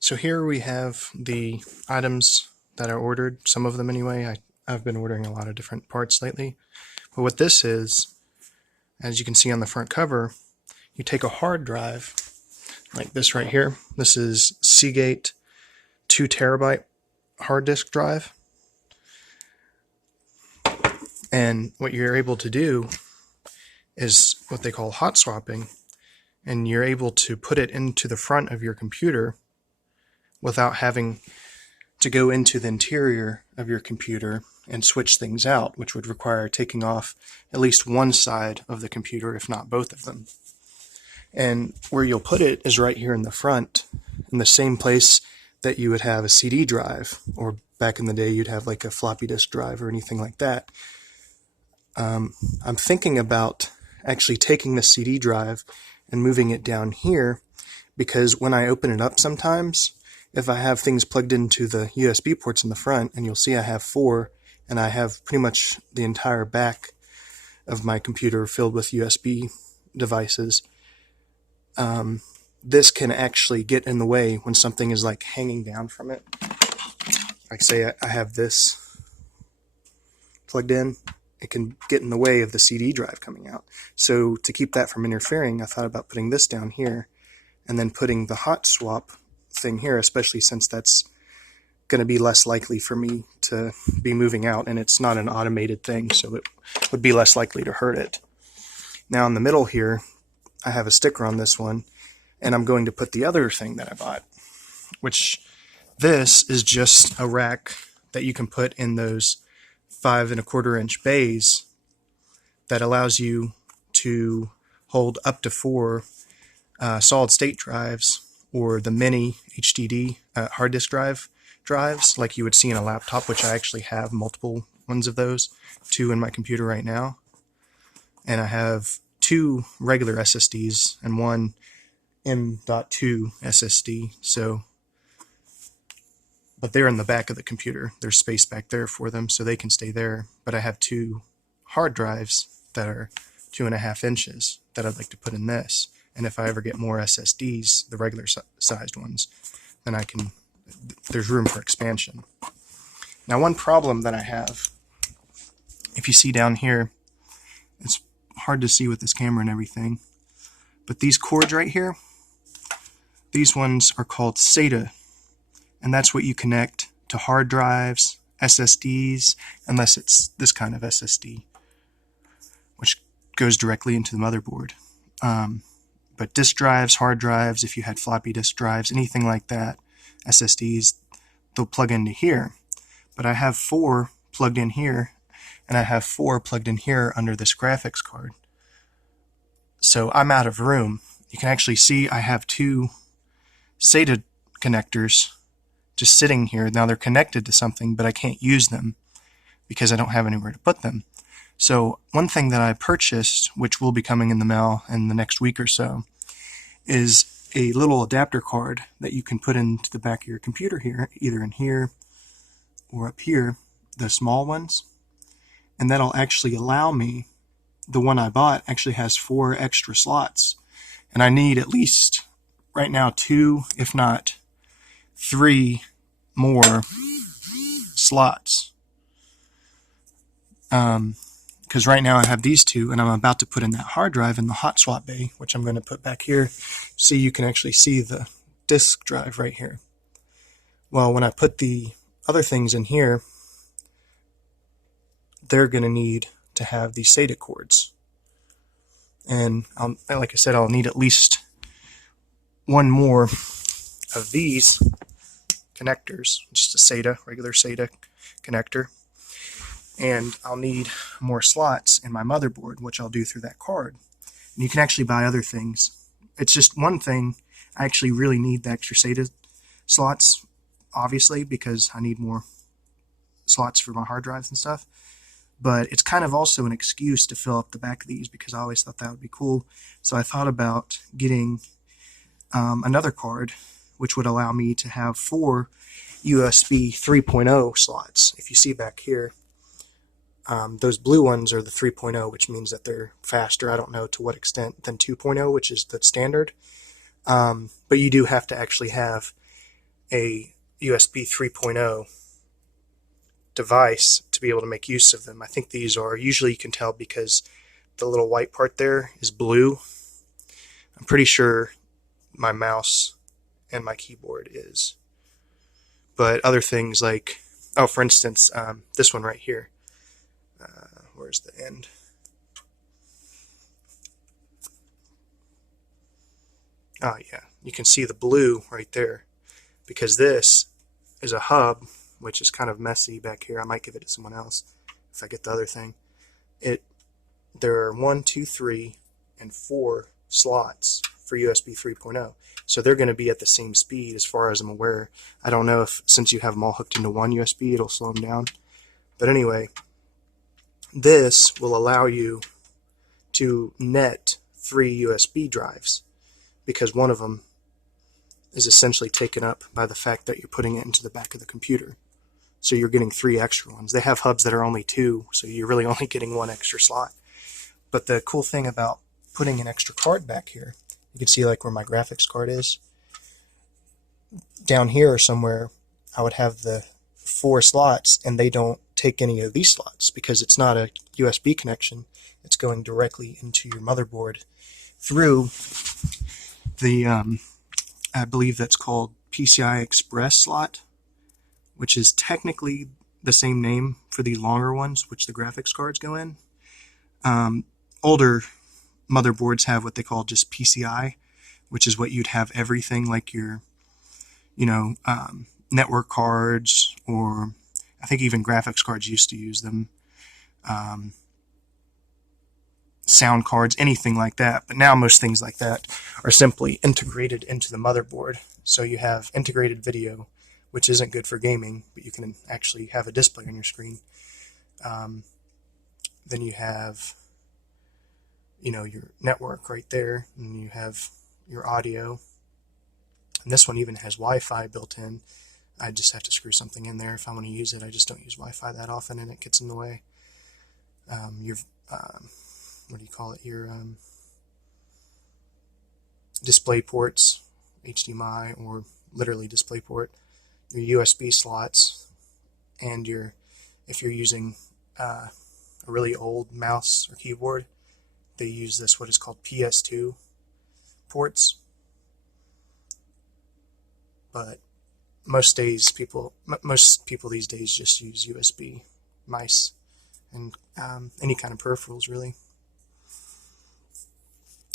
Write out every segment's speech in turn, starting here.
So here we have the items that are ordered, some of them anyway. I've been ordering a lot of different parts lately. But what this is, as you can see on the front cover, you take a hard drive like this right here. This is Seagate 2 terabyte hard disk drive. And what you're able to do is what they call hot swapping. And you're able to put it into the front of your computer without having to go into the interior of your computer and switch things out, which would require taking off at least one side of the computer, if not both of them. And where you'll put it is right here in the front, in the same place that you would have a CD drive, or back in the day you'd have like a floppy disk drive or anything like that. I'm thinking about actually taking the CD drive and moving it down here, because when I open it up sometimes, if I have things plugged into the USB ports in the front, and you'll see I have 4, and I have pretty much the entire back of my computer filled with USB devices, this can actually get in the way when something is like hanging down from it. Like say I have this plugged in, it can get in the way of the CD drive coming out. So to keep that from interfering, I thought about putting this down here and then putting the hot swap thing here, especially since that's going to be less likely for me to be moving out, and it's not an automated thing, so it would be less likely to hurt it. Now in the middle here, I have a sticker on this one, and I'm going to put the other thing that I bought, which this is just a rack that you can put in those 5 1/4 inch bays that allows you to hold up to 4 solid state drives, or the mini HDD hard disk drives like you would see in a laptop, which I actually have multiple ones of those, 2 in my computer right now. And I have 2 regular SSDs and 1 M.2 SSD. But they're in the back of the computer. There's space back there for them, so they can stay there. But I have 2 hard drives that are 2.5 inches that I'd like to put in this. And if I ever get more SSDs, the regular sized ones, then there's room for expansion. Now one problem that I have, if you see down here, it's hard to see with this camera and everything, but these cords right here, these ones are called SATA, and that's what you connect to hard drives, SSDs, unless it's this kind of SSD, which goes directly into the motherboard. But disk drives, hard drives, if you had floppy disk drives, anything like that, SSDs, they'll plug into here. But I have 4 plugged in here, and I have 4 plugged in here under this graphics card. So I'm out of room. You can actually see I have 2 SATA connectors just sitting here. Now they're connected to something, but I can't use them because I don't have anywhere to put them. So one thing that I purchased, which will be coming in the mail in the next week or so, is a little adapter card that you can put into the back of your computer here, either in here or up here, the small ones. And that'll actually allow me, the one I bought actually has 4 extra slots. And I need at least, right now, 2, if not 3 more slots. Because right now I have these 2, and I'm about to put in that hard drive in the hot swap bay, which I'm going to put back here. See, you can actually see the disk drive right here. Well, when I put the other things in here, they're going to need to have these SATA cords. And like I said, I'll need at least 1 more of these connectors, just a SATA, regular SATA connector. And I'll need more slots in my motherboard, which I'll do through that card. And you can actually buy other things. It's just one thing, I actually really need the extra SATA slots, obviously, because I need more slots for my hard drives and stuff. But it's kind of also an excuse to fill up the back of these, because I always thought that would be cool. So I thought about getting another card, which would allow me to have 4 USB 3.0 slots. If you see back here, those blue ones are the 3.0, which means that they're faster. I don't know to what extent than 2.0, which is the standard. But you do have to actually have a USB 3.0 device to be able to make use of them. I think these are, usually you can tell because the little white part there is blue. I'm pretty sure my mouse and my keyboard is. But other things like, oh, for instance, this one right here. Where's the end? Oh yeah, you can see the blue right there because this is a hub, which is kind of messy back here. I might give it to someone else if I get the other thing. There are 1, 2, 3, and 4 slots for USB 3.0. So they're going to be at the same speed as far as I'm aware. I don't know if since you have them all hooked into one USB, it'll slow them down. But anyway, this will allow you to net 3 USB drives because one of them is essentially taken up by the fact that you're putting it into the back of the computer. So you're getting 3 extra ones. They have hubs that are only 2, so you're really only getting 1 extra slot. But the cool thing about putting an extra card back here, you can see like where my graphics card is. Down here somewhere, I would have the 4 slots, and they don't take any of these slots because it's not a USB connection. It's going directly into your motherboard through the, I believe that's called PCI Express slot, which is technically the same name for the longer ones, which the graphics cards go in. Older motherboards have what they call just PCI, which is what you'd have everything like your, network cards, or I think even graphics cards used to use them, sound cards, anything like that. But now most things like that are simply integrated into the motherboard. So you have integrated video, which isn't good for gaming, but you can actually have a display on your screen. Then you have, your network right there, and you have your audio. And this one even has Wi-Fi built in. I just have to screw something in there if I want to use it. I just don't use Wi-Fi that often, and it gets in the way. Your what do you call it? Your display ports, HDMI, or literally display port. Your USB slots, and if you're using a really old mouse or keyboard, they use this what is called PS2 ports. But most people these days just use USB mice and any kind of peripherals really.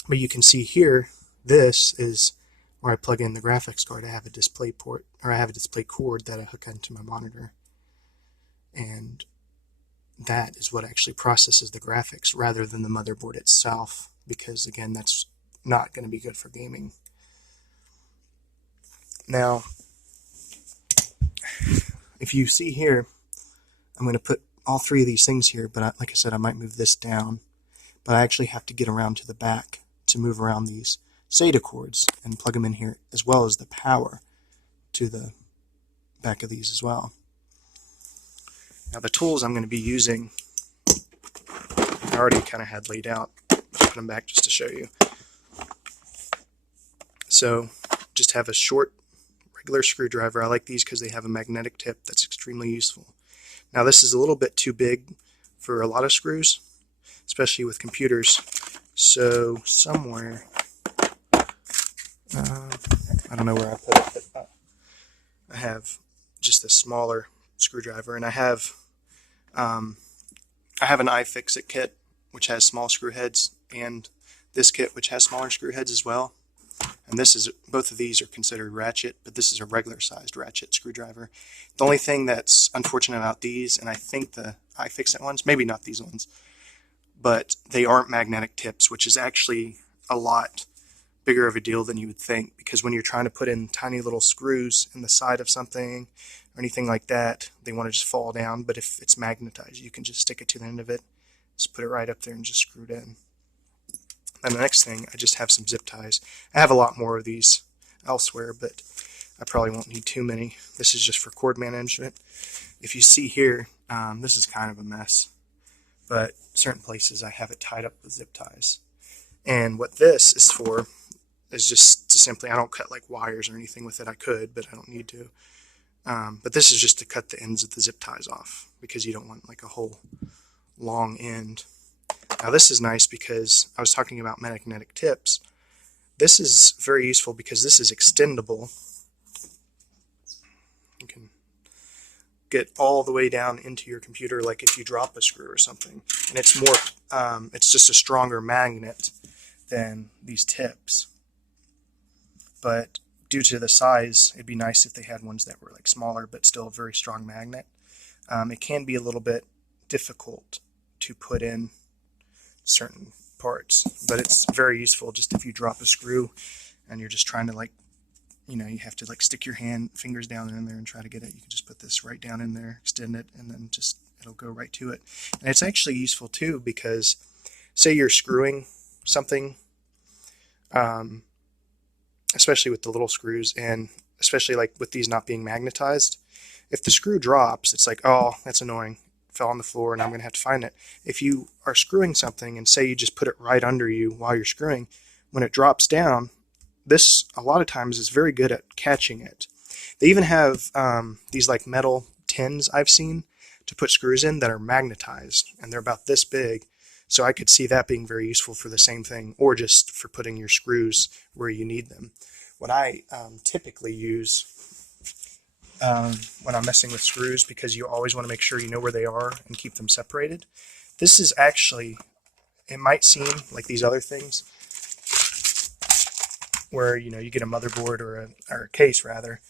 But you can see here, this is where I plug in the graphics card. I have a display port, or I have a display cord that I hook into my monitor, and that is what actually processes the graphics rather than the motherboard itself, because again, that's not going to be good for gaming. Now, if you see here, I'm going to put all 3 of these things here, but like I said, I might move this down, but I actually have to get around to the back to move around these SATA cords and plug them in here, as well as the power to the back of these as well. Now the tools I'm going to be using, I already kind of had laid out, but I'll put them back just to show you. So just have a short regular screwdriver. I like these because they have a magnetic tip that's extremely useful. Now this is a little bit too big for a lot of screws, especially with computers. So somewhere, I don't know where I put it, but I have just a smaller screwdriver, and I have an iFixit kit which has small screw heads, and this kit which has smaller screw heads as well. And both of these are considered ratchet, but this is a regular sized ratchet screwdriver. The only thing that's unfortunate about these, and I think the iFixit ones, maybe not these ones, but they aren't magnetic tips, which is actually a lot bigger of a deal than you would think, because when you're trying to put in tiny little screws in the side of something or anything like that, they want to just fall down. But if it's magnetized, you can just stick it to the end of it, just put it right up there and just screw it in. And the next thing, I just have some zip ties. I have a lot more of these elsewhere, but I probably won't need too many. This is just for cord management. If you see here, this is kind of a mess, but certain places I have it tied up with zip ties. And what this is for, is just to simply, I don't cut like wires or anything with it. I could, but I don't need to. But this is just to cut the ends of the zip ties off, because you don't want like a whole long end. Now this is nice because I was talking about magnetic tips. This is very useful because this is extendable. You can get all the way down into your computer, like if you drop a screw or something. And it's more, it's just a stronger magnet than these tips. But due to the size, it'd be nice if they had ones that were like smaller but still a very strong magnet. It can be a little bit difficult to put in certain parts, but it's very useful just if you drop a screw and you're just trying to, like, you know, you have to like stick your fingers down in there and try to get it. You can just put this right down in there, extend it, and then just it'll go right to it. And it's actually useful too because say you're screwing something, especially with the little screws, and especially like with these not being magnetized, if the screw drops, it's like, oh, that's annoying, it fell on the floor and I'm going to have to find it. If you are screwing something and say you just put it right under you while you're screwing, when it drops down, this a lot of times is very good at catching it. They even have these like metal tins I've seen to put screws in that are magnetized, and they're about this big. So I could see that being very useful for the same thing, or just for putting your screws where you need them. What I typically use when I'm messing with screws, because you always want to make sure you know where they are and keep them separated. This is actually, it might seem like these other things where, you know, you get a motherboard or a case rather,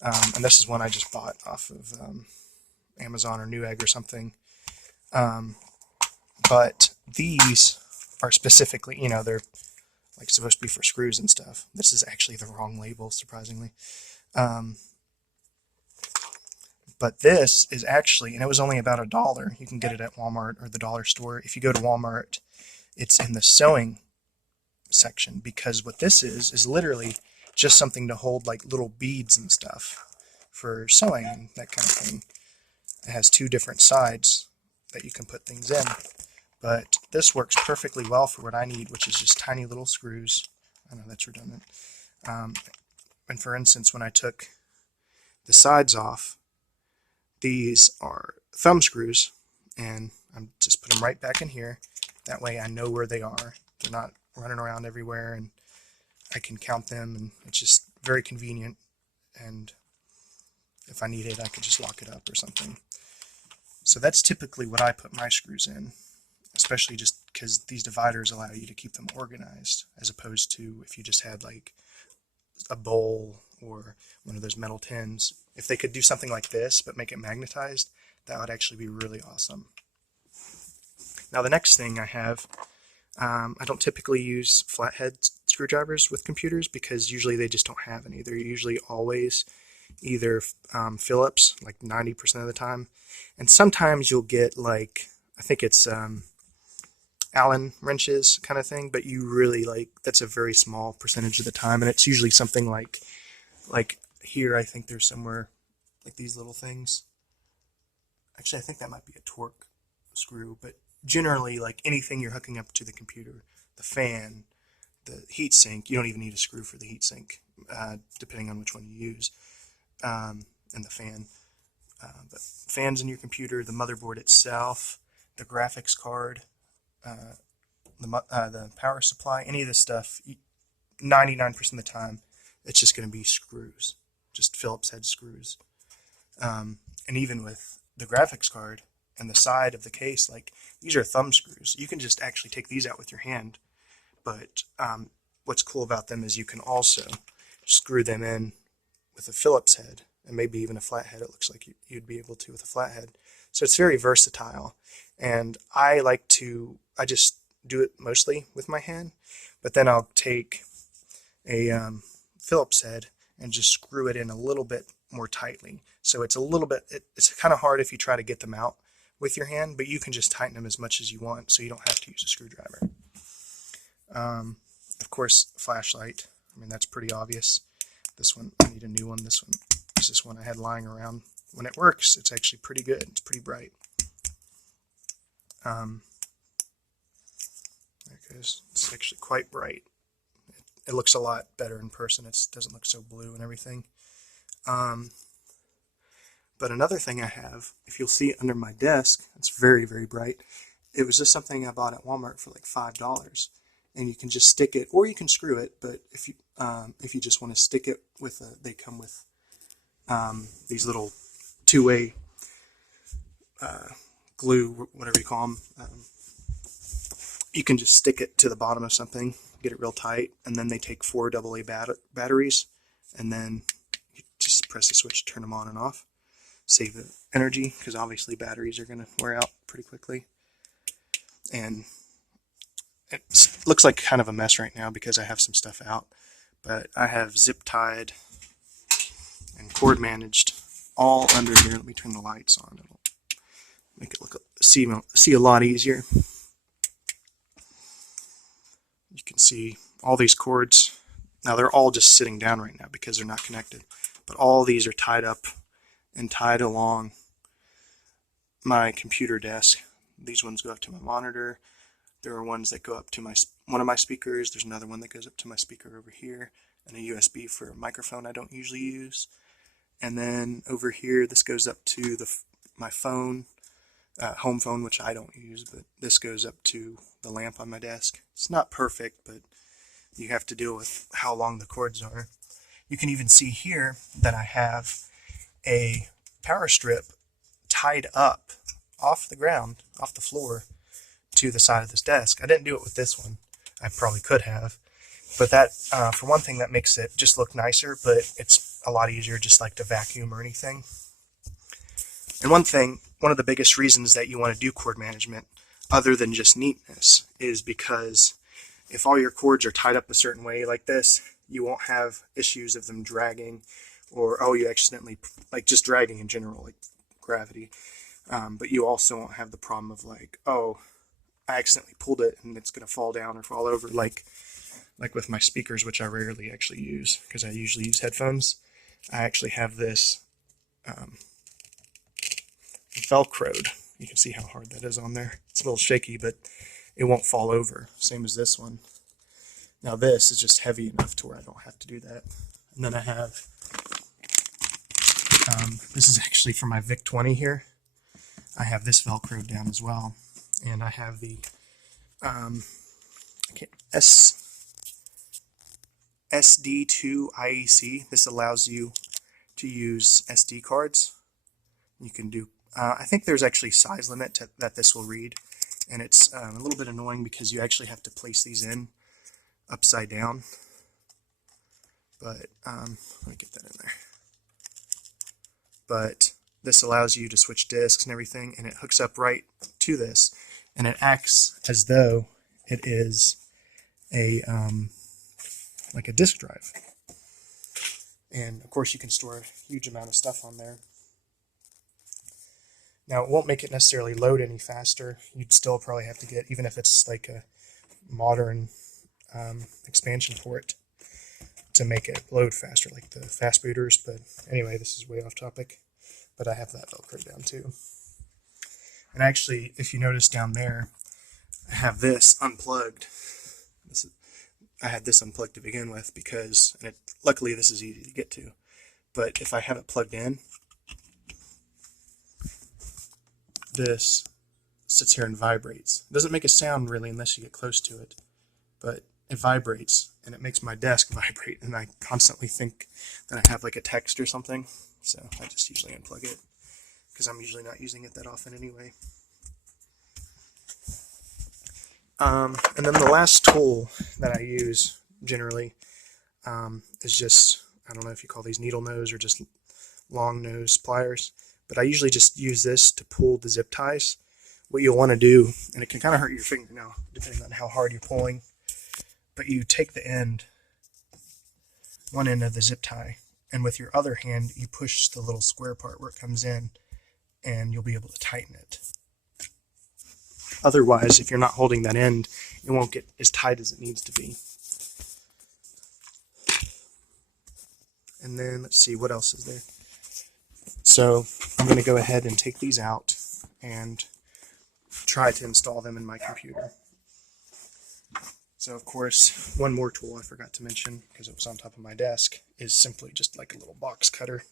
and this is one I just bought off of Amazon or Newegg or something. But these are specifically, you know, they're like supposed to be for screws and stuff. This is actually the wrong label, surprisingly. But this is actually, and it was only about $1. You can get it at Walmart or the dollar store. If you go to Walmart, it's in the sewing section, because what this is literally just something to hold like little beads and stuff for sewing and that kind of thing. It has two different sides that you can put things in. But this works perfectly well for what I need, which is just tiny little screws. I know that's redundant. And for instance, when I took the sides off, these are thumb screws, and I'm just put them right back in here. That way I know where they are. They're not running around everywhere, and I can count them, and it's just very convenient. And if I need it, I could just lock it up or something. So that's typically what I put my screws in, especially just because these dividers allow you to keep them organized, as opposed to if you just had like a bowl or one of those metal tins. If they could do something like this but make it magnetized, that would actually be really awesome. Now the next thing I have, I don't typically use flathead screwdrivers with computers because usually they just don't have any. They're usually always either Phillips, like 90% of the time, and sometimes you'll get like, I think it's Allen wrenches kind of thing, but you really like, that's a very small percentage of the time, and it's usually something like here, I think there's somewhere like these little things. Actually, I think that might be a torque screw, but generally like anything you're hooking up to the computer, the fan, the heat sink, you don't even need a screw for the heat sink, depending on which one you use, and the fan. But fans in your computer, the motherboard itself, the graphics card, the power supply, any of this stuff, 99% of the time, it's just going to be screws, just Phillips head screws. And even with the graphics card and the side of the case, like these are thumb screws. You can just actually take these out with your hand, but what's cool about them is you can also screw them in with a Phillips head, and maybe even a flathead. It looks like you'd be able to with a flathead. So it's very versatile, and I just do it mostly with my hand, but then I'll take a Phillips head and just screw it in a little bit more tightly. So it's a little bit, it's kind of hard if you try to get them out with your hand, but you can just tighten them as much as you want, so you don't have to use a screwdriver. Of course, flashlight. I mean, that's pretty obvious. This one, I need a new one. This is this one I had lying around. When it works, it's actually pretty good. It's pretty bright. There it goes. It's actually quite bright. it looks a lot better in person. It doesn't look so blue and everything. But another thing I have, if you'll see under my desk, it's very, very bright. It was just something I bought at Walmart for like $5, and you can just stick it, or you can screw it. But if you just want to stick it with they come with these little two-way glue, whatever you call them. You can just stick it to the bottom of something, get it real tight, and then they take 4 AA batteries, and then you just press the switch, turn them on and off. Save the energy, because obviously batteries are going to wear out pretty quickly. And it looks like kind of a mess right now because I have some stuff out, but I have zip tied and cord managed all under here. Let me turn the lights on. It'll make it look see a lot easier. You can see all these cords. Now they're all just sitting down right now because they're not connected, but all these are tied up and tied along my computer desk. These ones go up to my monitor. There are ones that go up to one of my speakers. There's another one that goes up to my speaker over here, and a USB for a microphone I don't usually use. And then over here, this goes up to my phone, home phone, which I don't use, but this goes up to the lamp on my desk. It's not perfect, but you have to deal with how long the cords are. You can even see here that I have a power strip tied up off the ground, off the floor, to the side of this desk. I didn't do it with this one. I probably could have. But that, for one thing, that makes it just look nicer, but it's a lot easier just like to vacuum or anything. And one of the biggest reasons that you want to do cord management, other than just neatness, is because if all your cords are tied up a certain way like this, you won't have issues of them dragging, or, oh, you accidentally, like just dragging in general, like gravity. But you also won't have the problem of like, oh, I accidentally pulled it and it's going to fall down or fall over, like with my speakers, which I rarely actually use because I usually use headphones. I actually have this Velcroed. You can see how hard that is on there. It's a little shaky, but it won't fall over. Same as this one. Now this is just heavy enough to where I don't have to do that. And then I have, this is actually for my VIC-20 here. I have this Velcroed down as well. And I have the SD2 IEC. This allows you to use SD cards. You can do, I think there's actually size limit that this will read. And it's a little bit annoying because you actually have to place these in upside down. But let me get that in there. But this allows you to switch disks and everything, and it hooks up right to this, and it acts as though it is a like a disk drive. And of course you can store a huge amount of stuff on there. Now it won't make it necessarily load any faster. You'd still probably have to get, even if it's like a modern expansion port, to make it load faster, like the fast booters. But anyway, this is way off topic. But I have that Velcro down too. And actually, if you notice down there, I have this unplugged. I had this unplugged to begin with because, and luckily this is easy to get to. But if I have it plugged in, this sits here and vibrates. It doesn't make a sound really unless you get close to it, but it vibrates and it makes my desk vibrate, and I constantly think that I have like a text or something. So I just usually unplug it because I'm usually not using it that often anyway. And then the last tool that I use generally is just, I don't know if you call these needle nose or just long nose pliers, but I usually just use this to pull the zip ties. What you'll want to do, and it can kind of hurt your finger now depending on how hard you're pulling, but you take the end, one end of the zip tie, and with your other hand you push the little square part where it comes in, and you'll be able to tighten it. Otherwise, if you're not holding that end, it won't get as tight as it needs to be. And then let's see, what else is there? So I'm going to go ahead and take these out and try to install them in my computer. So of course, one more tool I forgot to mention because it was on top of my desk is simply just like a little box cutter.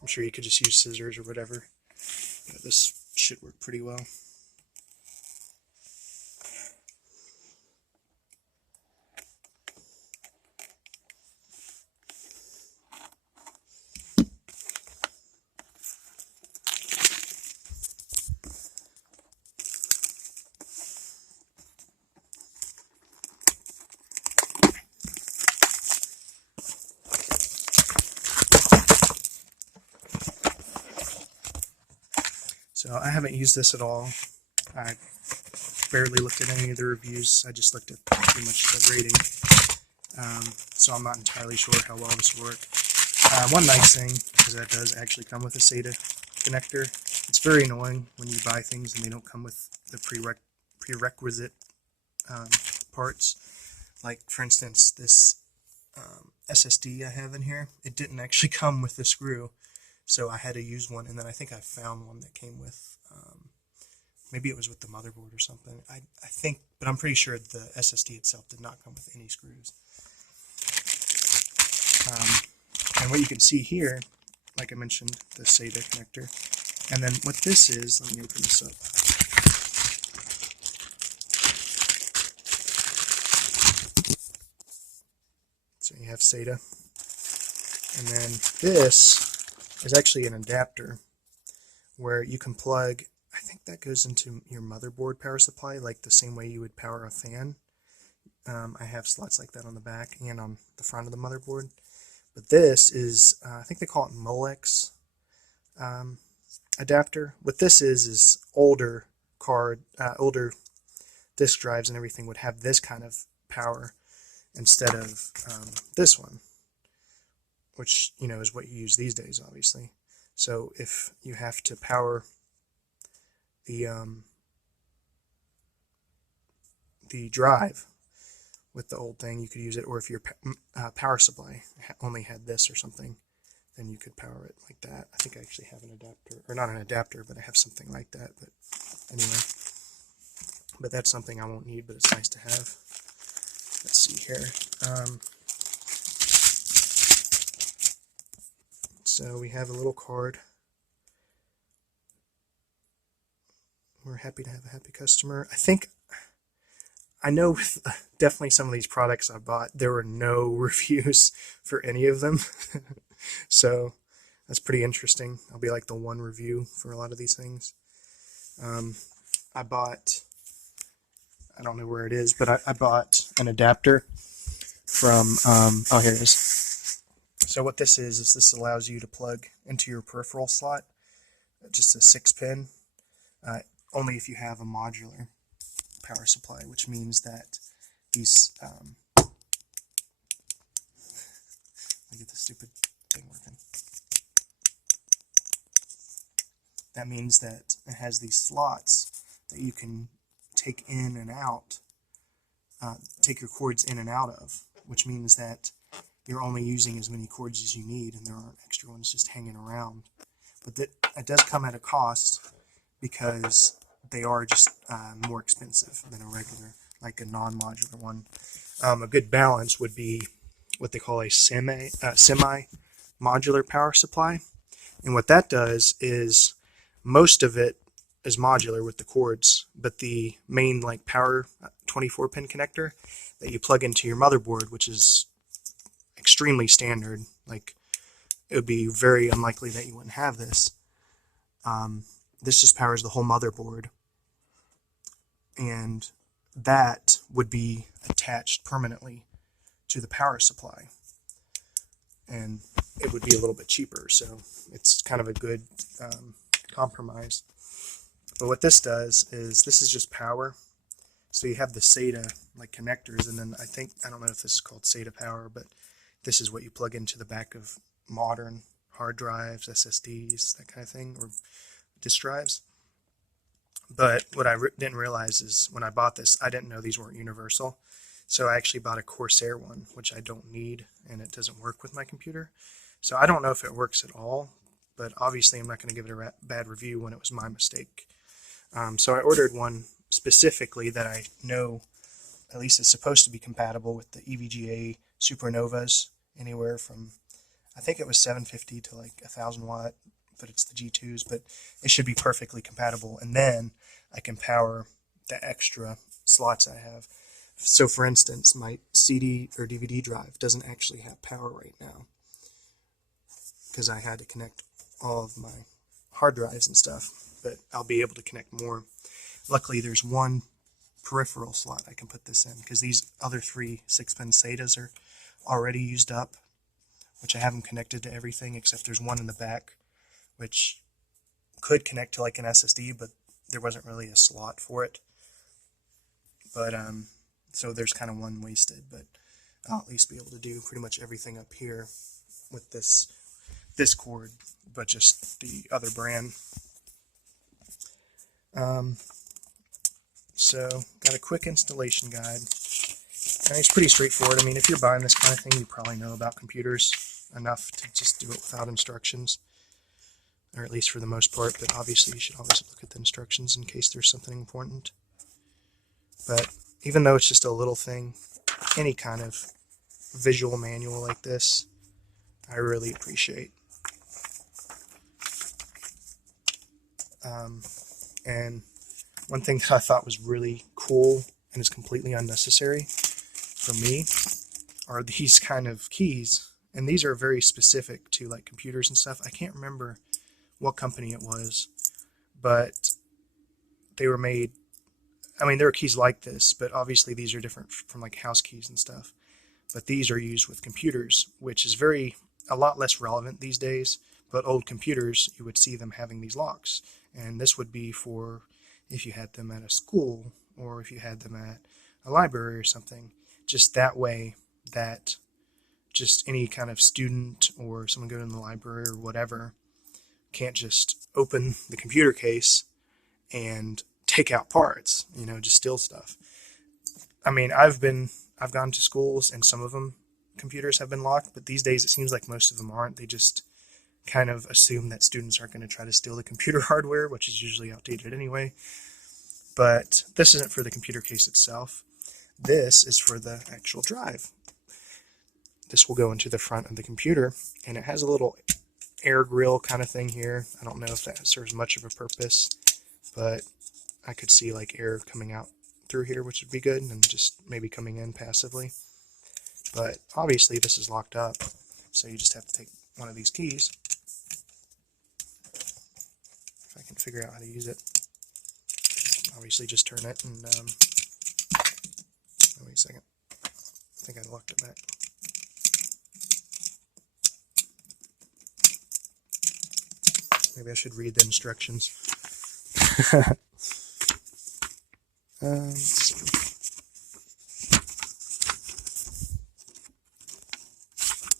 I'm sure you could just use scissors or whatever, but this should work pretty well. So I haven't used this at all. I barely looked at any of the reviews. I just looked at pretty much the rating. So I'm not entirely sure how well this will work. One nice thing is that it does actually come with a SATA connector. It's very annoying when you buy things and they don't come with the prerequisite parts. Like, for instance, this SSD I have in here, it didn't actually come with the screw. So I had to use one, and then I think I found one that came with, maybe it was with the motherboard or something. I think, but I'm pretty sure the SSD itself did not come with any screws. And what you can see here, like I mentioned, the SATA connector. And then what this is, let me open this up. So you have SATA. And then this is actually an adapter where you can plug, I think that goes into your motherboard power supply, like the same way you would power a fan. I have slots like that on the back and on the front of the motherboard. But this is, I think they call it Molex Adapter. What this is older disk drives and everything would have this kind of power instead of this one, which, you know, is what you use these days, obviously. So if you have to power the drive with the old thing, you could use it, or if your power supply only had this or something, then you could power it like that. I think I actually have an adapter, or not an adapter, but I have something like that. But anyway, but that's something I won't need, but it's nice to have. Let's see here. So we have a little card. We're happy to have a happy customer. I know with definitely some of these products I bought, there were no reviews for any of them. So that's pretty interesting. I'll be like the one review for a lot of these things. I bought, I don't know where it is, but I bought an adapter from, oh, here it is. So what this is this allows you to plug into your peripheral slot, just a 6-pin, only if you have a modular power supply, which means that these, let me get this stupid thing working. That means that it has these slots that you can take in and out, take your cords in and out of, which means that you're only using as many cords as you need and there aren't extra ones just hanging around. But that it does come at a cost because they are just more expensive than a regular, like a non-modular one. A good balance would be what they call a semi-modular power supply. And what that does is most of it is modular with the cords, but the main like power 24-pin connector that you plug into your motherboard, which is extremely standard, like it would be very unlikely that you wouldn't have this. This just powers the whole motherboard, and that would be attached permanently to the power supply, and it would be a little bit cheaper, so it's kind of a good compromise. But what this does is this is just power. So you have the SATA like connectors, and then I don't know if this is called SATA power, but this is what you plug into the back of modern hard drives, SSDs, that kind of thing, or disk drives. But what I didn't realize is when I bought this, I didn't know these weren't universal. So I actually bought a Corsair one, which I don't need, and it doesn't work with my computer. So I don't know if it works at all, but obviously I'm not going to give it a bad review when it was my mistake. So I ordered one specifically that I know at least it's supposed to be compatible with the EVGA Supernovas, anywhere from, I think it was 750 to like 1000 watt, but it's the G2s, but it should be perfectly compatible. And then I can power the extra slots I have. So for instance, my CD or DVD drive doesn't actually have power right now because I had to connect all of my hard drives and stuff, but I'll be able to connect more. Luckily, there's one peripheral slot I can put this in because these other 3 6-pin SATAs are already used up, which I haven't connected to everything except there's one in the back which could connect to like an SSD, but there wasn't really a slot for it. But so there's kind of one wasted, but I'll at least be able to do pretty much everything up here with this cord, but just the other brand. So got a quick installation guide, and it's pretty straightforward. I mean, if you're buying this kind of thing, you probably know about computers enough to just do it without instructions, or at least for the most part, but obviously you should always look at the instructions in case there's something important. But even though it's just a little thing, any kind of visual manual like this, I really appreciate. And one thing that I thought was really cool and is completely unnecessary for me are these kind of keys. And these are very specific to like computers and stuff. I can't remember what company it was, but they were made, I mean, there are keys like this, but obviously these are different from like house keys and stuff. But these are used with computers, which is a lot less relevant these days. But old computers, you would see them having these locks. And this would be for if you had them at a school or if you had them at a library or something. Just that way that just any kind of student or someone going to the library or whatever can't just open the computer case and take out parts, you know, just steal stuff. I mean, I've gone to schools and some of them computers have been locked, but these days it seems like most of them aren't. They just kind of assume that students aren't going to try to steal the computer hardware, which is usually outdated anyway. But this isn't for the computer case itself. This is for the actual drive. This will go into the front of the computer, and it has a little air grill kind of thing here. I don't know if that serves much of a purpose, but I could see like air coming out through here, which would be good, and just maybe coming in passively. But obviously this is locked up, so you just have to take one of these keys. If I can figure out how to use it. Obviously just turn it and, oh, wait a second. I think I locked it back. Maybe I should read the instructions. Let's see.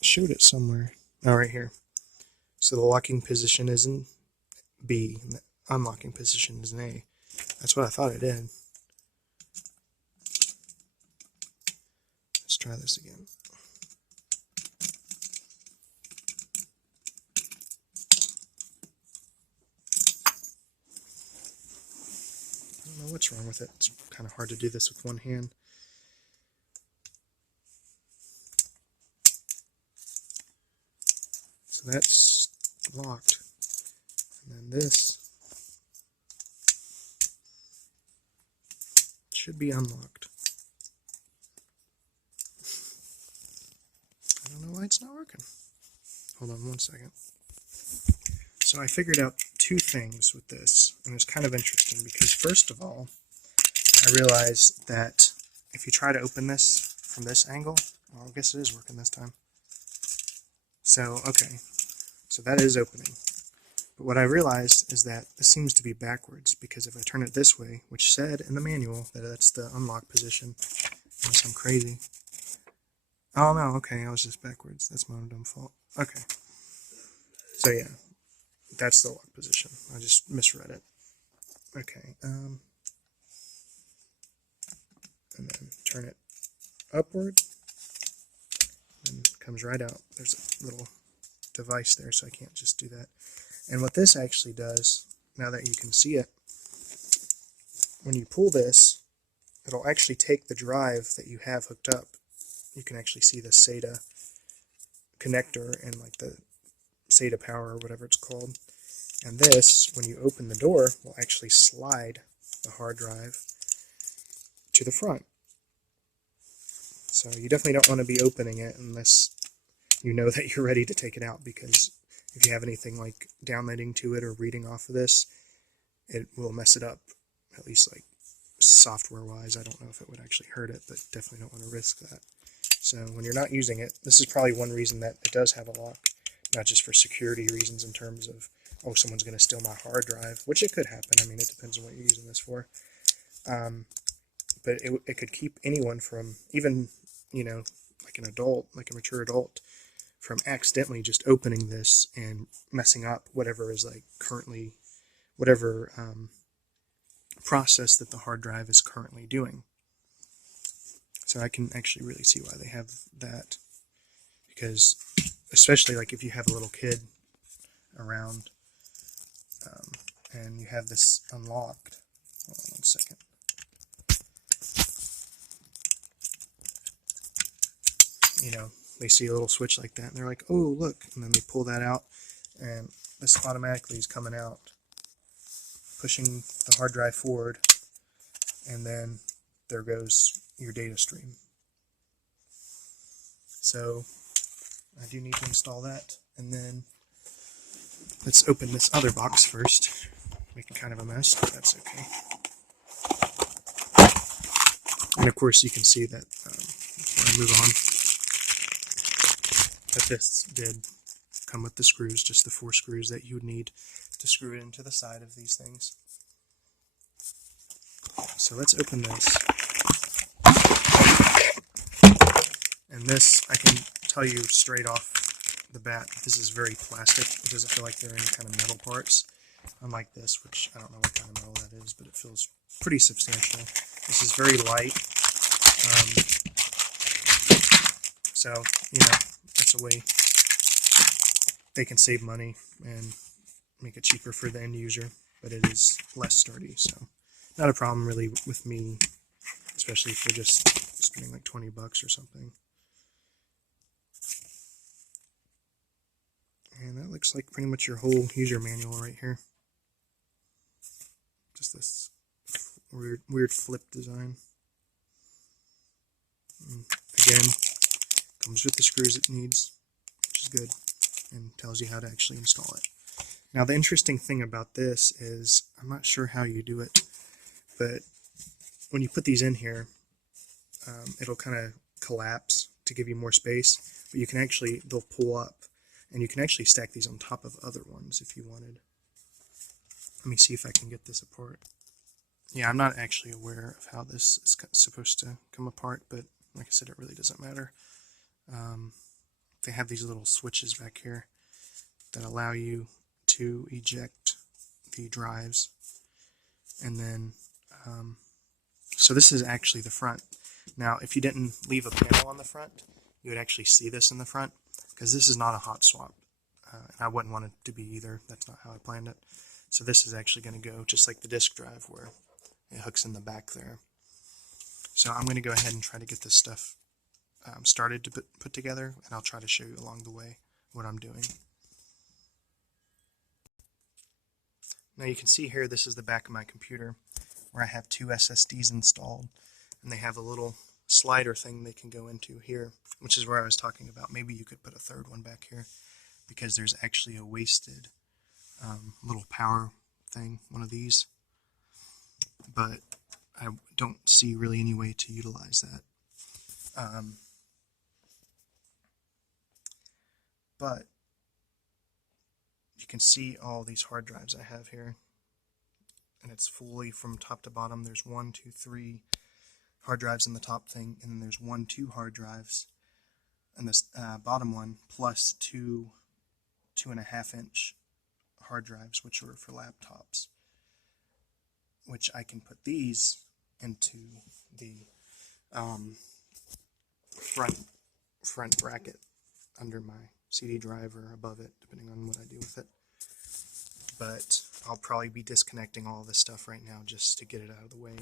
Showed it somewhere. Oh, right here. So the locking position is in B, and the unlocking position is in A. That's what I thought it did. Let's try this again. I don't know what's wrong with it. It's kind of hard to do this with one hand. So that's locked. And then this should be unlocked. I don't know why it's not working. Hold on one second. So I figured out two things with this, and it's kind of interesting because first of all, I realized that if you try to open this from this angle, well, I guess it is working this time. So, okay, so that is opening. But what I realized is that this seems to be backwards, because if I turn it this way, which said in the manual that that's the unlock position, unless I'm crazy. Oh no, okay, I was just backwards. That's my own dumb fault. Okay. So yeah, that's the lock position. I just misread it. Okay, and then turn it upward, and it comes right out. There's a little device there, so I can't just do that. And what this actually does, now that you can see it, when you pull this, it'll actually take the drive that you have hooked up. You can actually see the SATA connector and like the SATA power or whatever it's called. And this, when you open the door, will actually slide the hard drive to the front. So you definitely don't want to be opening it unless you know that you're ready to take it out, because if you have anything like downloading to it or reading off of this, it will mess it up, at least like software-wise. I don't know if it would actually hurt it, but definitely don't want to risk that. So when you're not using it, this is probably one reason that it does have a lock, not just for security reasons in terms of, oh, someone's going to steal my hard drive, which it could happen. I mean, it depends on what you're using this for. But it could keep anyone from, even, you know, like an adult, like a mature adult, from accidentally just opening this and messing up whatever is like currently, whatever process that the hard drive is currently doing. So I can actually really see why they have that, because especially like if you have a little kid around and you have this unlocked. Hold on one second. You know, they see a little switch like that and they're like, oh, look, and then they pull that out and this automatically is coming out, pushing the hard drive forward, and then there goes your data stream. So I do need to install that, and then let's open this other box first. Making kind of a mess, but that's okay. And of course you can see that, before I move on, that this did come with the screws, just the 4 screws that you would need to screw it into the side of these things. So let's open this. And this, I can tell you straight off the bat, this is very plastic. It doesn't feel like there are any kind of metal parts. Unlike this, which I don't know what kind of metal that is, but it feels pretty substantial. This is very light. So, you know, that's a way they can save money and make it cheaper for the end user, but it is less sturdy, so not a problem really with me, especially if you're just spending like 20 bucks or something. And that looks like pretty much your whole user manual right here. Just this weird flip design. And again, comes with the screws it needs, which is good, and tells you how to actually install it. Now the interesting thing about this is, I'm not sure how you do it, but when you put these in here, it'll kind of collapse to give you more space, but you can actually, they'll pull up, and you can actually stack these on top of other ones if you wanted. Let me see if I can get this apart. Yeah, I'm not actually aware of how this is supposed to come apart, but like I said, it really doesn't matter. They have these little switches back here that allow you to eject the drives. And then, so this is actually the front. Now, if you didn't leave a panel on the front, you would actually see this in the front, because this is not a hot swap. And I wouldn't want it to be either. That's not how I planned it. So this is actually going to go just like the disk drive, where it hooks in the back there. So I'm going to go ahead and try to get this stuff started to put together, and I'll try to show you along the way what I'm doing. Now you can see here, this is the back of my computer where I have 2 SSDs installed, and they have a little slider thing they can go into here, which is where I was talking about. Maybe you could put a third one back here, because there's actually a wasted little power thing, one of these, but I don't see really any way to utilize that. But you can see all these hard drives I have here, and it's fully from top to bottom. There's 1, 2, 3 hard drives in the top thing, and then there's 1, 2 hard drives in this bottom one, plus 2 2.5-inch hard drives, which are for laptops, which I can put these into the front bracket under my CD drive or above it, depending on what I do with it. But I'll probably be disconnecting all this stuff right now just to get it out of the way,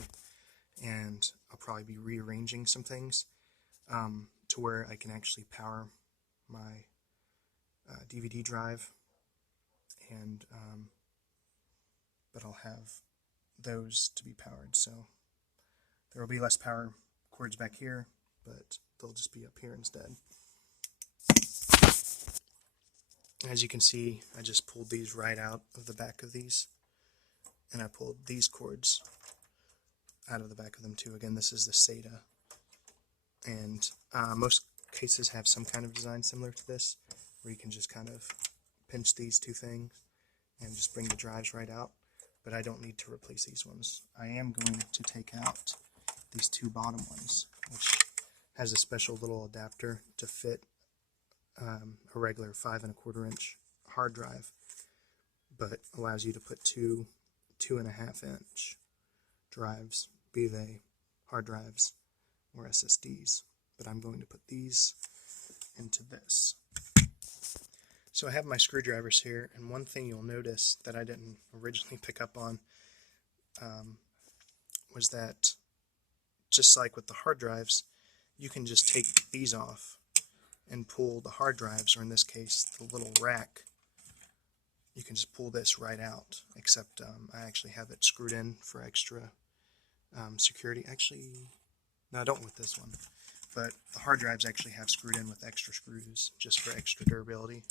and I'll probably be rearranging some things to where I can actually power my DVD drive, and but I'll have those to be powered, so there will be less power cords back here, but they'll just be up here instead. As you can see, I just pulled these right out of the back of these, and I pulled these cords out of the back of them too. Again, this is the SATA, and most cases have some kind of design similar to this, where you can just kind of pinch these two things and just bring the drives right out, but I don't need to replace these ones. I am going to take out these two bottom ones, which has a special little adapter to fit a regular 5 1/4 inch hard drive, but allows you to put two 2.5 inch drives, be they hard drives or SSDs. But I'm going to put these into this. So I have my screwdrivers here, and one thing you'll notice that I didn't originally pick up on was that, just like with the hard drives, you can just take these off and pull the hard drives, or in this case the little rack. You can just pull this right out, except I actually have it screwed in for extra security. Actually, no, I don't with this one, but the hard drives actually have screwed in with extra screws just for extra durability.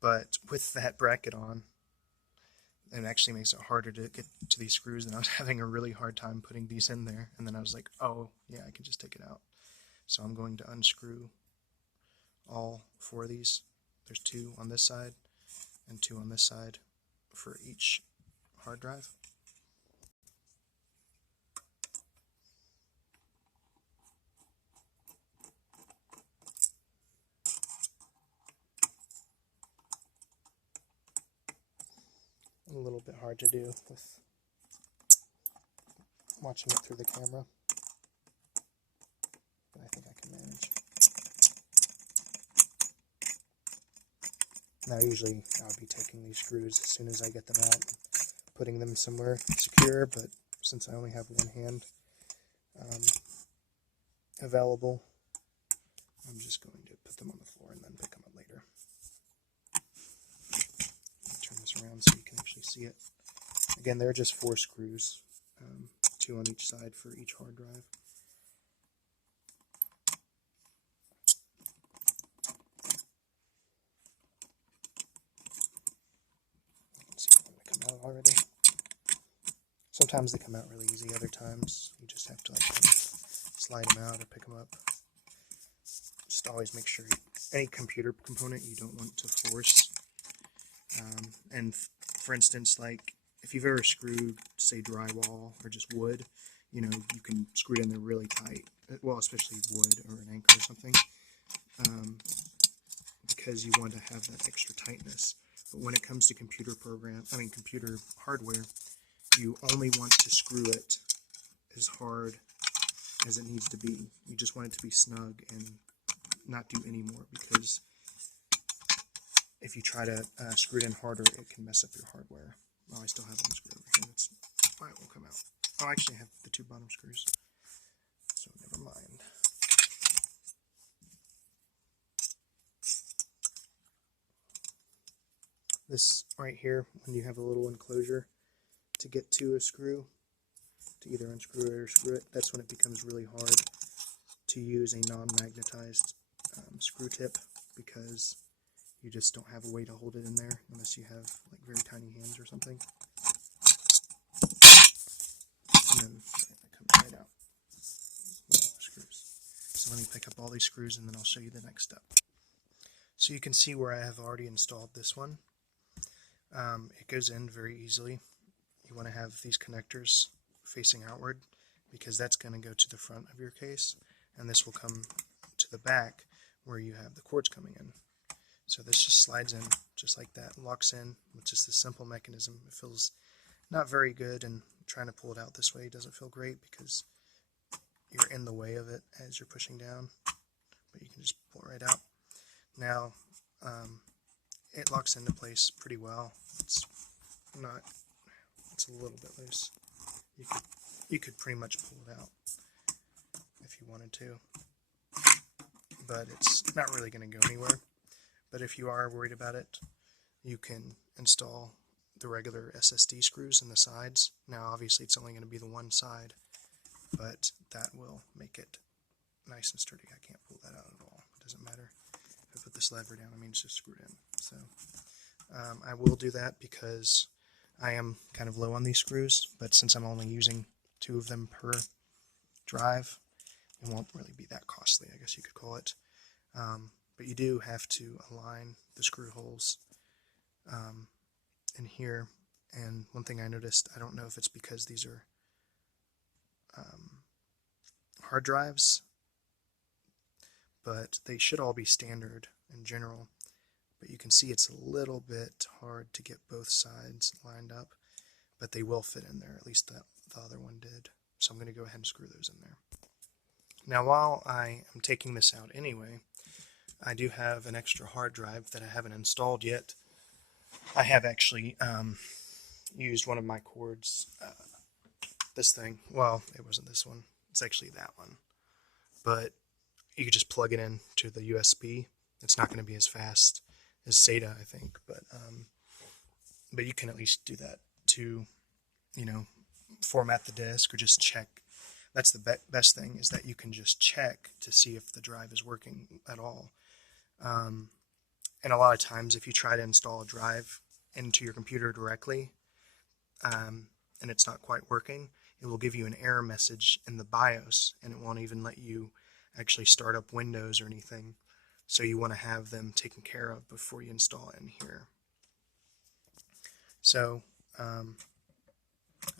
But with that bracket on, it actually makes it harder to get to these screws, and I was having a really hard time putting these in there, and then I was like, oh yeah, I can just take it out. So I'm going to unscrew all 4 of these. There's 2 on this side and 2 on this side for each hard drive. A little bit hard to do with watching it through the camera, but I think I can manage. Now usually I would be taking these screws as soon as I get them out and putting them somewhere secure, but since I only have one hand available, I'm just going to put them on the floor and then pick them up later. Turn this around so you can actually see it. Again, they're just 4 screws, 2 on each side for each hard drive. You can see them come out already. Sometimes they come out really easy, other times you just have to like kind of slide them out or pick them up. Just always make sure any computer component you don't want to force. And for instance, like if you've ever screwed, say, drywall or just wood, you know, you can screw it in there really tight. Well, especially wood or an anchor or something, because you want to have that extra tightness. But when it comes to computer hardware, you only want to screw it as hard as it needs to be. You just want it to be snug and not do any more, because if you try to screw it in harder, it can mess up your hardware. Oh, I still have one screw over here. That's why it won't come out. Oh, I actually have the 2 bottom screws, so never mind. This right here, when you have a little enclosure to get to a screw, to either unscrew it or screw it, that's when it becomes really hard to use a non-magnetized screw tip, because you just don't have a way to hold it in there unless you have like very tiny hands or something. And then it comes right out. Screws. So let me pick up all these screws and then I'll show you the next step. So you can see where I have already installed this one. It goes in very easily. You want to have these connectors facing outward, because that's going to go to the front of your case, and this will come to the back where you have the cords coming in. So this just slides in just like that, locks in with just this simple mechanism. It feels not very good, and trying to pull it out this way doesn't feel great because you're in the way of it as you're pushing down, but you can just pull it right out. Now it locks into place pretty well. It's a little bit loose. you could pretty much pull it out if you wanted to, but it's not really going to go anywhere. But if you are worried about it, you can install the regular SSD screws in the sides. Now obviously it's only going to be the one side, but that will make it nice and sturdy. I can't pull that out at all. It doesn't matter. If I put this lever down, I mean it's just screwed in. So I will do that because I am kind of low on these screws, but since I'm only using 2 of them per drive, it won't really be that costly, I guess you could call it. But you do have to align the screw holes in here. And one thing I noticed, I don't know if it's because these are hard drives, but they should all be standard in general. But you can see it's a little bit hard to get both sides lined up, but they will fit in there, at least the other one did. So I'm going to go ahead and screw those in there. Now while I am taking this out anyway, I do have an extra hard drive that I haven't installed yet. I have actually used one of my cords, this thing. Well, it wasn't this one, it's actually that one. But you could just plug it in to the USB. It's not going to be as fast as SATA, I think, but you can at least do that to, you know, format the disk or just check. That's the best thing, is that you can just check to see if the drive is working at all. And a lot of times if you try to install a drive into your computer directly and it's not quite working, it will give you an error message in the BIOS, and it won't even let you actually start up Windows or anything. So you want to have them taken care of before you install it in here. So I'm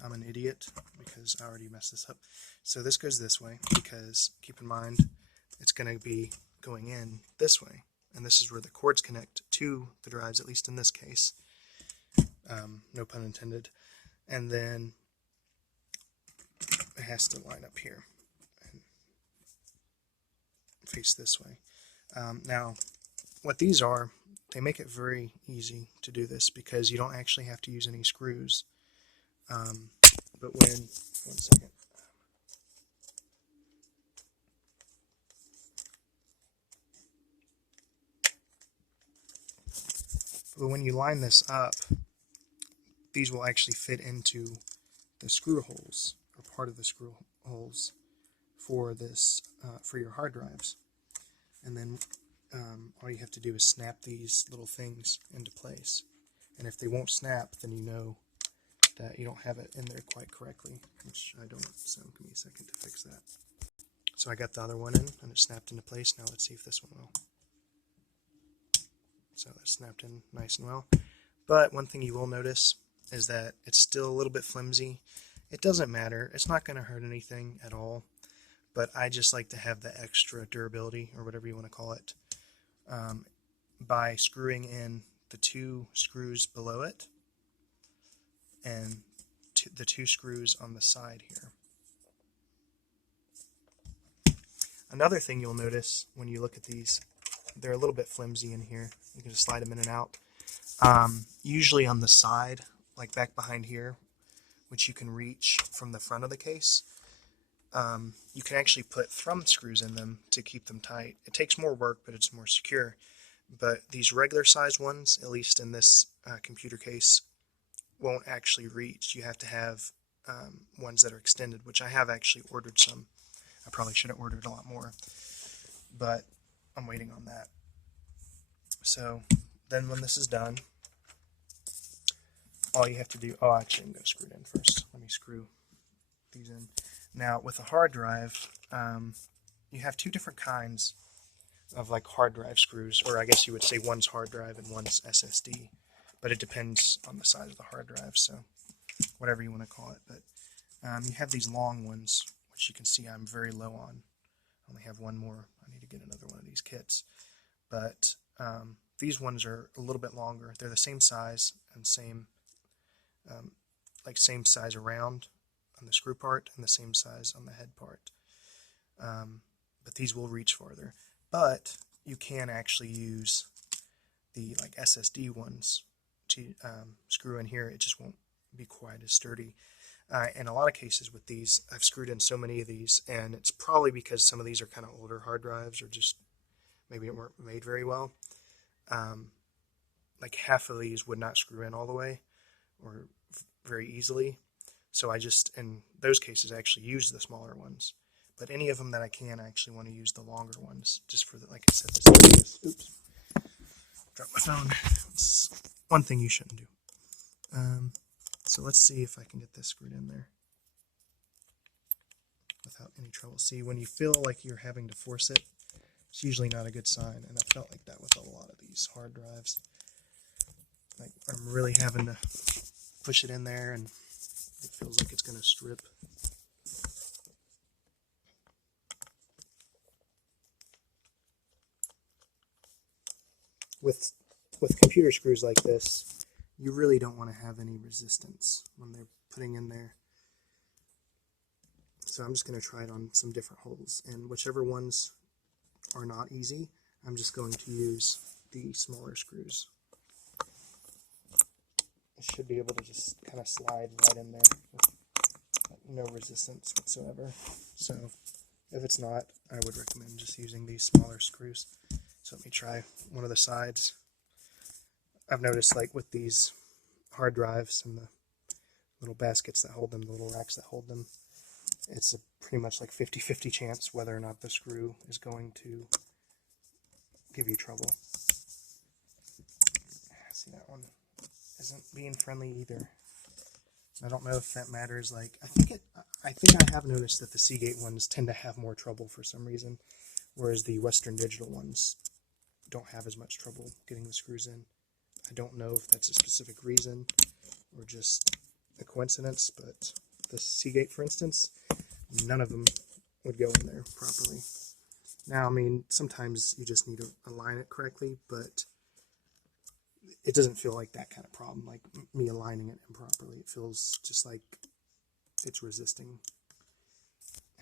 an idiot because I already messed this up. So this goes this way because, keep in mind, it's going to be going in this way, and this is where the cords connect to the drives, at least in this case. No pun intended. And then it has to line up here and face this way. Now, what these are, they make it very easy to do this because you don't actually have to use any screws. But one second. But when you line this up, these will actually fit into the screw holes, or part of the screw holes for this, for your hard drives. And then all you have to do is snap these little things into place. And if they won't snap, then you know that you don't have it in there quite correctly, which I don't, so give me a second to fix that. So I got the other one in, and it snapped into place. Now let's see if this one will. So that snapped in nice and well. But one thing you will notice is that it's still a little bit flimsy. It doesn't matter. It's not going to hurt anything at all. But I just like to have the extra durability, or whatever you want to call it, by screwing in the 2 screws below it and the 2 screws on the side here. Another thing you'll notice when you look at these, they're a little bit flimsy in here. You can just slide them in and out. Usually on the side, like back behind here, which you can reach from the front of the case, you can actually put thumb screws in them to keep them tight. It takes more work, but it's more secure. But these regular size ones, at least in this computer case, won't actually reach. You have to have ones that are extended, which I have actually ordered some. I probably should have ordered a lot more, but I'm waiting on that. So then when this is done, all you have to do, actually I'm going to screw it in first. Let me screw these in. Now with a hard drive, you have 2 different kinds of like hard drive screws, or I guess you would say one's hard drive and one's SSD, but it depends on the size of the hard drive, so whatever you want to call it. But you have these long ones, which you can see I'm very low on. I only have one more. I need to get another one of these kits. But these ones are a little bit longer. They're the same size and same size around on the screw part and the same size on the head part. But these will reach farther. But you can actually use the SSD ones to screw in here. It just won't be quite as sturdy. In a lot of cases with these, I've screwed in so many of these, and it's probably because some of these are kind of older hard drives, or just maybe it weren't made very well. Like half of these would not screw in all the way, or very easily. So I just, in those cases, I actually use the smaller ones. But any of them that I can, I actually want to use the longer ones, just for the, like I said, this. Oops. Drop my phone. It's one thing you shouldn't do. So let's see if I can get this screwed in there without any trouble. See, when you feel like you're having to force it, it's usually not a good sign, and I felt like that with a lot of these hard drives. Like, I'm really having to push it in there, and it feels like it's going to strip. With computer screws like this, you really don't want to have any resistance when they're putting in there. So I'm just going to try it on some different holes, and whichever ones are not easy, I'm just going to use the smaller screws. I should be able to just kind of slide right in there with no resistance whatsoever. So if it's not, I would recommend just using these smaller screws. So let me try one of the sides. I've noticed, like with these hard drives and the little baskets that hold them, the little racks that hold them, it's a pretty much like 50-50 chance whether or not the screw is going to give you trouble. See, that one isn't being friendly either. I don't know if that matters. Like, I think I have noticed that the Seagate ones tend to have more trouble for some reason, whereas the Western Digital ones don't have as much trouble getting the screws in. I don't know if that's a specific reason or just a coincidence, but the Seagate, for instance, none of them would go in there properly. Now, I mean, sometimes you just need to align it correctly, but it doesn't feel like that kind of problem, like me aligning it improperly. It feels just like it's resisting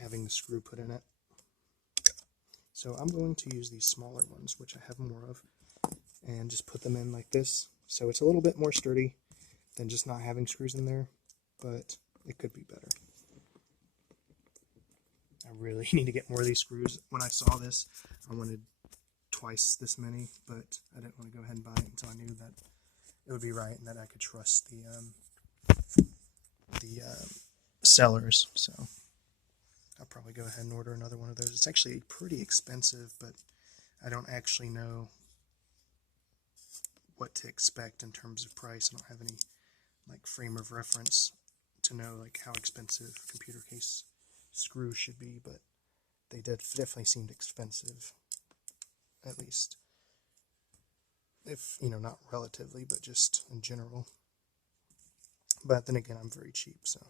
having the screw put in it. So I'm going to use these smaller ones, which I have more of, and just put them in like this. So it's a little bit more sturdy than just not having screws in there, but it could be better. I really need to get more of these screws. When I saw this, I wanted twice this many, but I didn't want to go ahead and buy it until I knew that it would be right and that I could trust the sellers. So I'll probably go ahead and order another one of those. It's actually pretty expensive, but I don't actually know what to expect in terms of price. I don't have any like frame of reference to know like how expensive computer case screws should be, but they definitely seemed expensive, at least, if, you know, not relatively, but just in general. But then again, I'm very cheap, so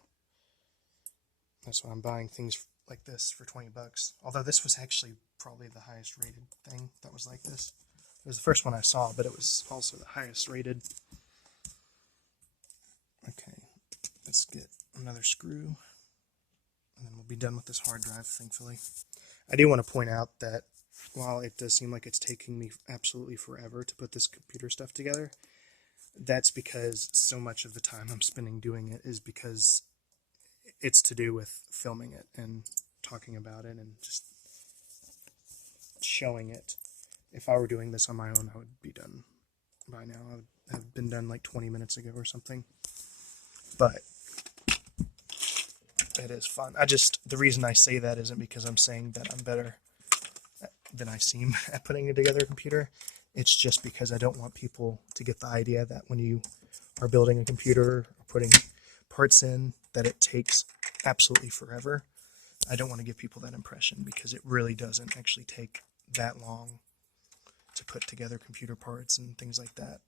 that's why I'm buying things like this for 20 bucks. Although this was actually probably the highest rated thing that was like this. It was the first one I saw, but it was also the highest rated. Okay, let's get another screw, and then we'll be done with this hard drive, thankfully. I do want to point out that while it does seem like it's taking me absolutely forever to put this computer stuff together, that's because so much of the time I'm spending doing it is because it's to do with filming it and talking about it and just showing it. If I were doing this on my own, I would be done by now. I would have been done like 20 minutes ago or something. But it is fun. The reason I say that isn't because I'm saying that I'm better than I seem at putting together a computer. It's just because I don't want people to get the idea that when you are building a computer or putting parts in, that it takes absolutely forever. I don't want to give people that impression, because it really doesn't actually take that long to put together computer parts and things like that.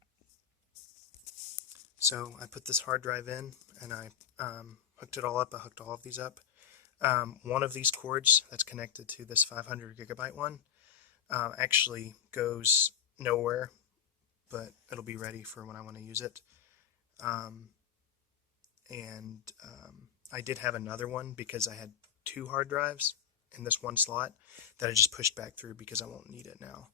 So I put this hard drive in, and I hooked it all up. I hooked all of these up. One of these cords that's connected to this 500 gigabyte one actually goes nowhere, but it'll be ready for when I want to use it. I did have another one because I had 2 hard drives in this one slot that I just pushed back through because I won't need it now.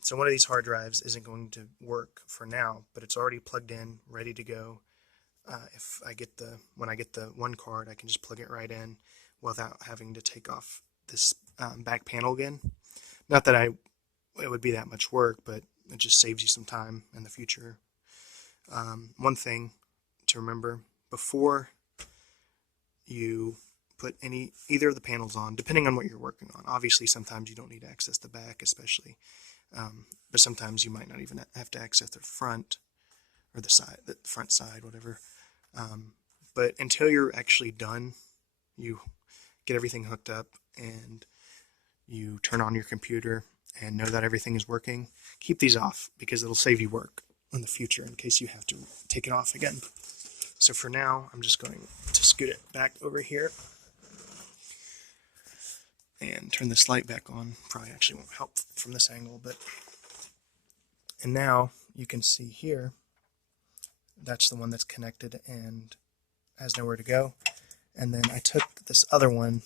So one of these hard drives isn't going to work for now, but it's already plugged in, ready to go. if I get when I get the one card, I can just plug it right in without having to take off this back panel again. Not that it would be that much work, but it just saves you some time in the future. One thing to remember before you put either of the panels on, depending on what you're working on. Obviously, sometimes you don't need to access the back, especially, but sometimes you might not even have to access the front or the front side, whatever. But until you're actually done, you get everything hooked up and you turn on your computer and know that everything is working. Keep these off because it'll save you work in the future in case you have to take it off again. So for now, I'm just going to scoot it back over here and turn this light back on. Probably actually won't help from this angle, and now you can see here, that's the one that's connected and has nowhere to go. And then I took this other one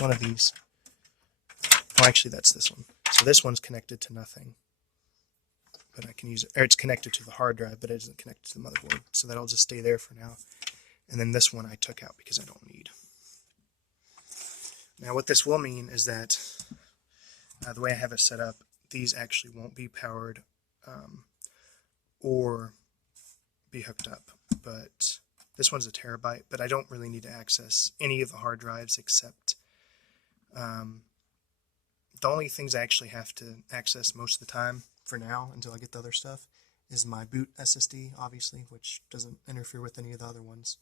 of these. Oh, actually that's this one. So this one's connected to nothing, but I can use it, or it's connected to the hard drive, but it isn't connected to the motherboard, so that'll just stay there for now. And then this one I took out because I don't need. Now what this will mean is that the way I have it set up, these actually won't be powered or be hooked up, but this one's a terabyte, but I don't really need to access any of the hard drives except the only things I actually have to access most of the time for now until I get the other stuff is my boot SSD, obviously, which doesn't interfere with any of the other ones.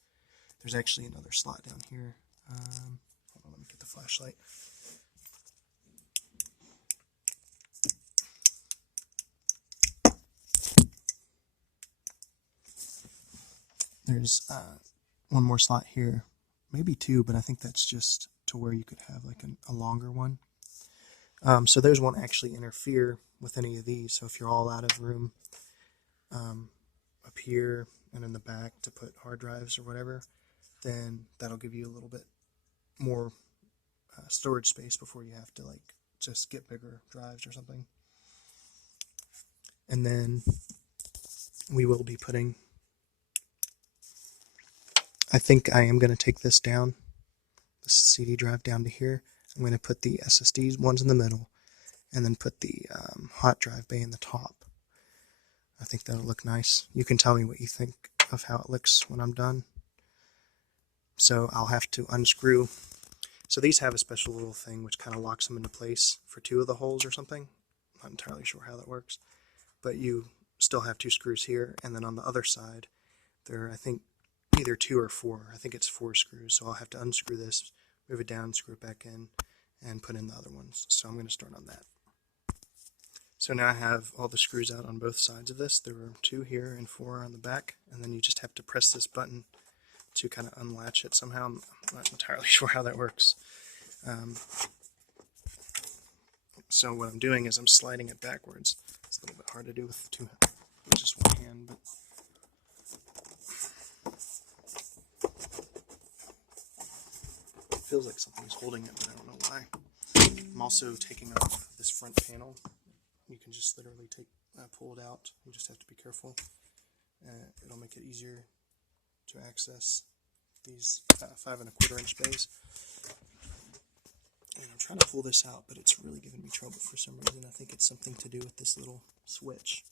There's actually another slot down here. Hold on, let me get the flashlight. There's one more slot here, maybe two, but I think that's just to where you could have like a longer one. So those won't actually interfere with any of these. So if you're all out of room up here and in the back to put hard drives or whatever, then that'll give you a little bit more storage space before you have to like just get bigger drives or something. And then we will be putting, I think I am going to take this down, this CD drive down to here. I'm going to put the SSD ones in the middle and then put the hot drive bay in the top. I think that'll look nice. You can tell me what you think of how it looks when I'm done. So I'll have to unscrew. So these have a special little thing which kind of locks them into place for two of the holes or something. I'm not entirely sure how that works. But you still have two screws here, and then on the other side, there are, I think, either 2 or 4. I think it's 4 screws. So I'll have to unscrew this, move it down, screw it back in, and put in the other ones. So I'm going to start on that. So now I have all the screws out on both sides of this. There are 2 here and 4 on the back, and then you just have to press this button to kind of unlatch it somehow. I'm not entirely sure how that works. So what I'm doing is I'm sliding it backwards. It's a little bit hard to do with just one hand, but it feels like something's holding it, but I don't know why. I'm also taking off this front panel. You can just literally pull it out. You just have to be careful. It'll make it easier to access these 5 1/4 inch bays. And I'm trying to pull this out, but it's really giving me trouble for some reason. I think it's something to do with this little switch.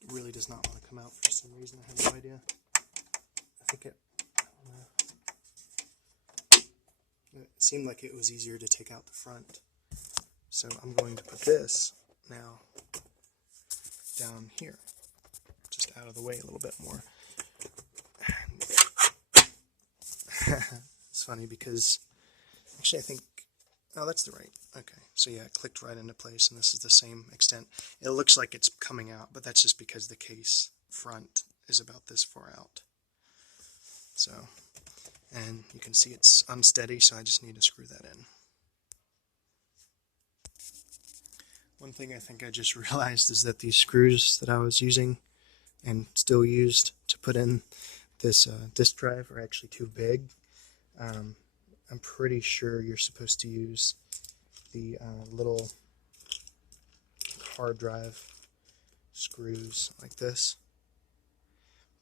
It really does not want to come out for some reason. I have no idea. I don't know. It seemed like it was easier to take out the front. So I'm going to put this now down here, just out of the way a little bit more. It's funny because actually I think, oh, that's the right. Okay, so yeah, it clicked right into place, and this is the same extent. It looks like it's coming out, but that's just because the case front is about this far out. So, and you can see it's unsteady, so I just need to screw that in. One thing I think I just realized is that these screws that I was using and still used to put in this disk drive are actually too big. I'm pretty sure you're supposed to use the little hard drive screws like this,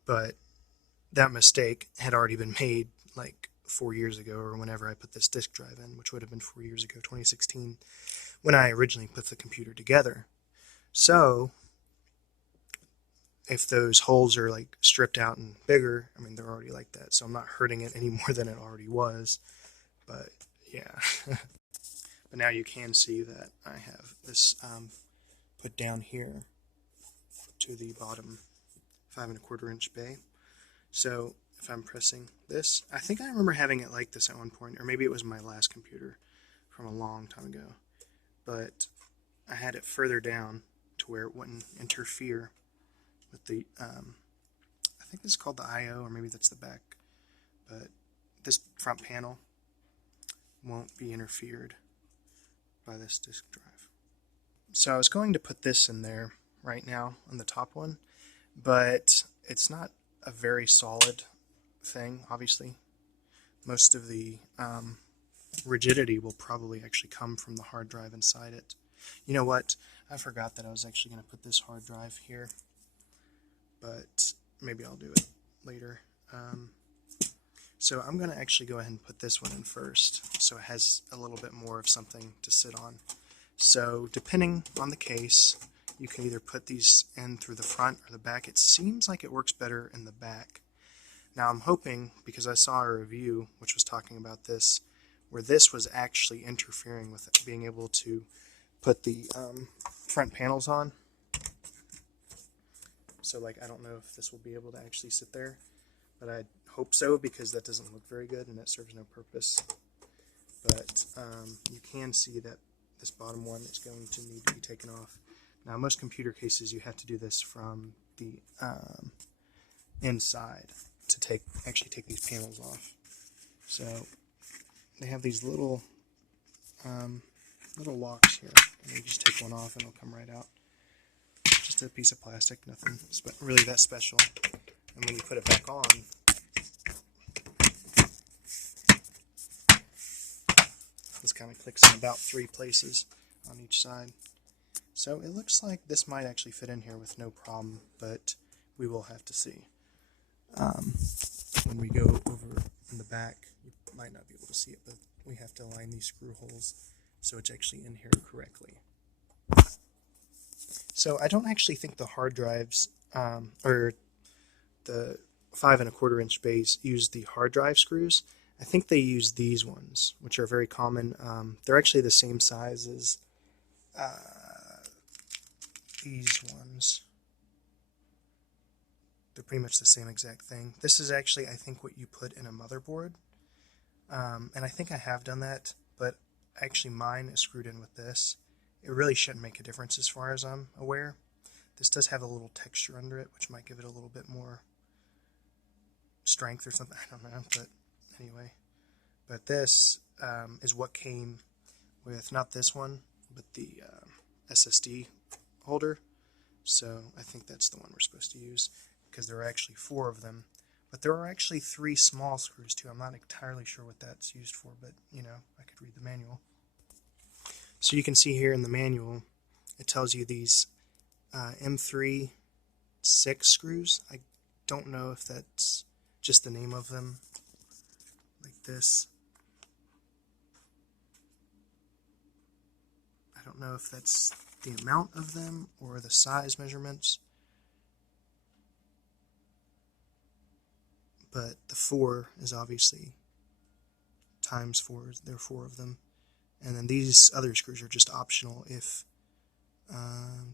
but that mistake had already been made like 4 years ago, or whenever I put this disk drive in, which would have been 4 years ago, 2016, when I originally put the computer together. So if those holes are like stripped out and bigger, I mean, they're already like that, so I'm not hurting it any more than it already was. But yeah. But now you can see that I have this put down here to the bottom 5 1/4 inch bay. So if I'm pressing this, I think I remember having it like this at one point, or maybe it was my last computer from a long time ago. But I had it further down to where it wouldn't interfere with the, I think this is called the I/O, or maybe that's the back, but this front panel won't be interfered by this disk drive. So I was going to put this in there right now on the top one, but it's not a very solid thing, obviously. Most of the rigidity will probably actually come from the hard drive inside it. You know what? I forgot that I was actually going to put this hard drive here, but maybe I'll do it later. So I'm going to actually go ahead and put this one in first, so it has a little bit more of something to sit on. So depending on the case, you can either put these in through the front or the back. It seems like it works better in the back. Now I'm hoping, because I saw a review which was talking about this, where this was actually interfering with it, being able to put the front panels on. So like, I don't know if this will be able to actually sit there, but I hope so, because that doesn't look very good and that serves no purpose. But you can see that this bottom one is going to need to be taken off. Now most computer cases you have to do this from the inside to actually take these panels off. So they have these little locks here, and you just take one off and it'll come right out. Just a piece of plastic, nothing really that special. And when you put it back on, this kind of clicks in about 3 places on each side. So it looks like this might actually fit in here with no problem, but we will have to see. When we go over in the back, you might not be able to see it, but we have to align these screw holes so it's actually in here correctly. So I don't actually think the hard drives, or the 5 1/4 inch bays, use the hard drive screws. I think they use these ones, which are very common. They're actually the same size as these ones. They're pretty much the same exact thing. This is actually, I think, what you put in a motherboard. And I think I have done that, but actually mine is screwed in with this. It really shouldn't make a difference as far as I'm aware. This does have a little texture under it, which might give it a little bit more strength or something. I don't know, but anyway. But this is what came with, not this one, but the SSD holder. So I think that's the one we're supposed to use, because there are actually 4 of them. But there are actually 3 small screws too. I'm not entirely sure what that's used for, but you know, I could read the manual. So you can see here in the manual, it tells you these M3 6 screws. I don't know if that's just the name of them, like this. I don't know if that's the amount of them or the size measurements. But the 4 is obviously times 4. There are 4 of them. And then these other screws are just optional if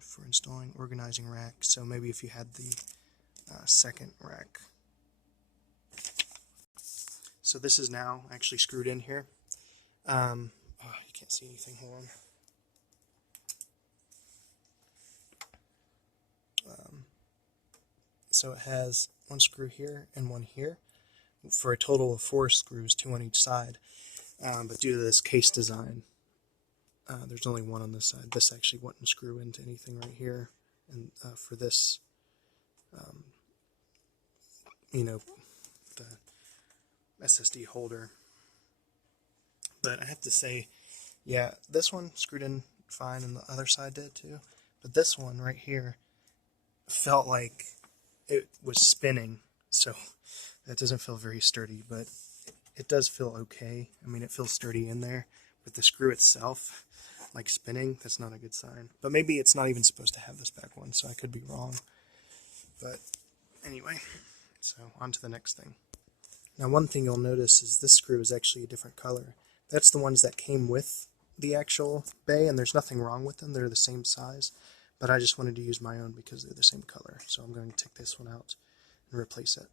for installing organizing rack. So maybe if you had the second rack. So this is now actually screwed in here. Oh, you can't see anything. Hold on. So it has 1 screw here and 1 here, for a total of 4 screws, 2 on each side. But due to this case design, there's only 1 on this side. This actually wouldn't screw into anything right here. And for this, you know, the SSD holder. But I have to say, yeah, this one screwed in fine and the other side did too. But this one right here felt like it was spinning, so that doesn't feel very sturdy, but it does feel okay. I mean, it feels sturdy in there, but the screw itself, like spinning, that's not a good sign. But maybe it's not even supposed to have this back one, so I could be wrong. But anyway, so on to the next thing. Now one thing you'll notice is this screw is actually a different color. That's the ones that came with the actual bay, and there's nothing wrong with them. They're the same size, but I just wanted to use my own because they're the same color. So I'm going to take this one out and replace it.